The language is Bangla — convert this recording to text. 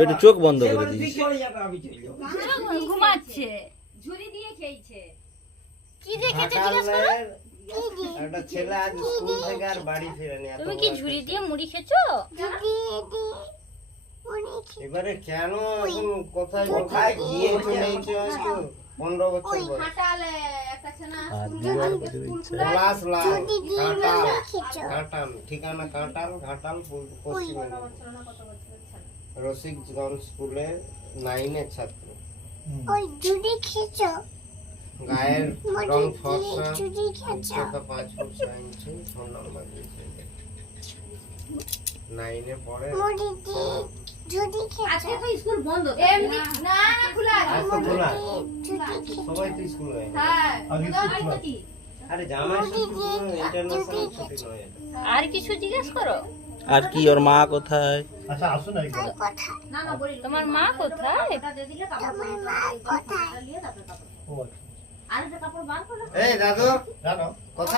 একটু চোখ বন্ধ করে দিস। ঘুমাচ্ছে, ঝুড়ি দিয়ে খেয়েছে। কি দিয়ে খেয়েছে জিজ্ঞেস করো। একটা ছেলে আজ স্কুল থেকে আর বাড়ি ফেরেনি। তুমি কি ঝুড়ি দিয়ে মুড়ি খেয়েছো? এবারে কেন এখন কোথায় কোথায় গিয়ে চলেছে হয়তো 15 বছর বয়স। ক্লাস ঘাটাল, ঠিকানা ঘাটাল, পশ্চিম রসিকগঞ্জ স্কুলে 9 ছাত্র। গায়ের রং ফর্সা, 5 ফুট 6 ইঞ্চি, ফোন নাম্বার 9 পড়ে। আজকে তো স্কুল বন্ধ। এমনি না খোলা আছে। আজ তো খোলা। সবাই তো স্কুল হয়। হ্যাঁ আরে জামাই ষষ্ঠী ইন্টারন্যাশনাল ছুটি নয় এটা। আর কিছু জিজ্ঞেস করো। আর কি ওর মা কোথায়? আচ্ছা আসুন না একবার। তোমার মা কোথায়? ও আচ্ছা। আর একটা কাপড় বার করো। এই দাদু জানো কথা